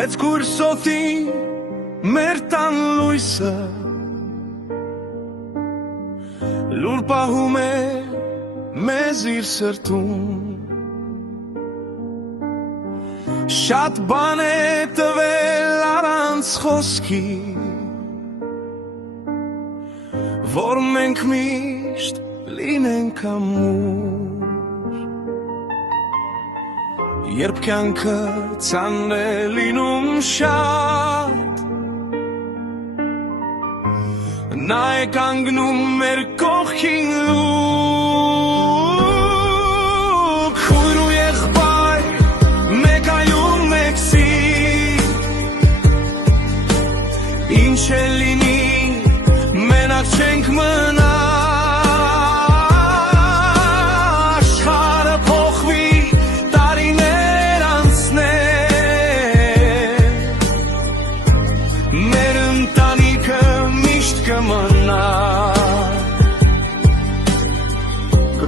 Մեծ կուրսոթի մեր տան լույսը լուր պահում է մեզ իր սրտում Շատ բան է տվել առանց խոսքի Որ մենք միշտ լինենք ամուր Երբ կյանքը ծանր է լինում շատ Նա է կանգնում մեր կողքին լուք Քույր ու եղբայր, մեկ այուն մեկ սիր Ինչ է լինի, մենակ չենք մնա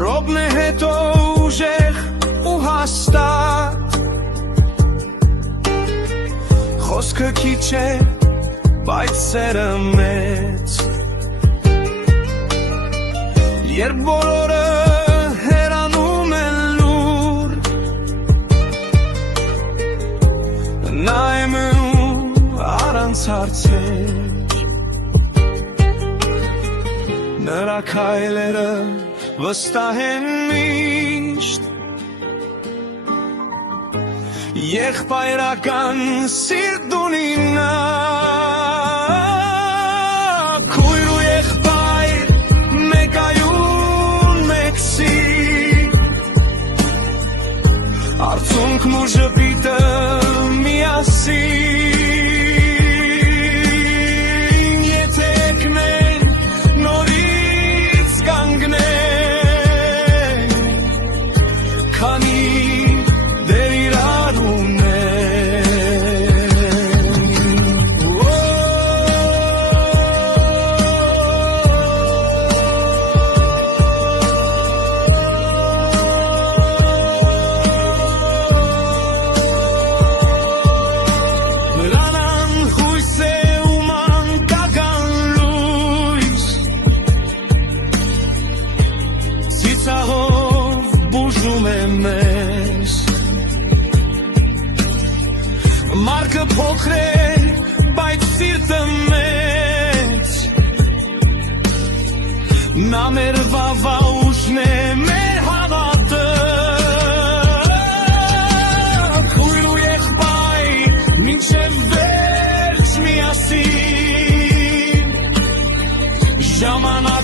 Ռոբն է հետո ուժեղ ու հաստատ Խոսքը քիչ է, բայց սերը մեծ Երբ բոլորը հեռանում են լուր Նա է մնում առանց հարցեր Նրա քայլերը վստահ են միշտ Եղբայրական սիրտ ունի նա Քույր ու եղբայր, մեկ այուն մեկ սիր Արցունքն ու ժպիտը միասին Մարկը փոքր է, բայց սիրտը մեծ Նա մեր վավա ուժն է, մեր հավատը Քույր ու եղբայր, մինչև վերջ միասին Ժամանակ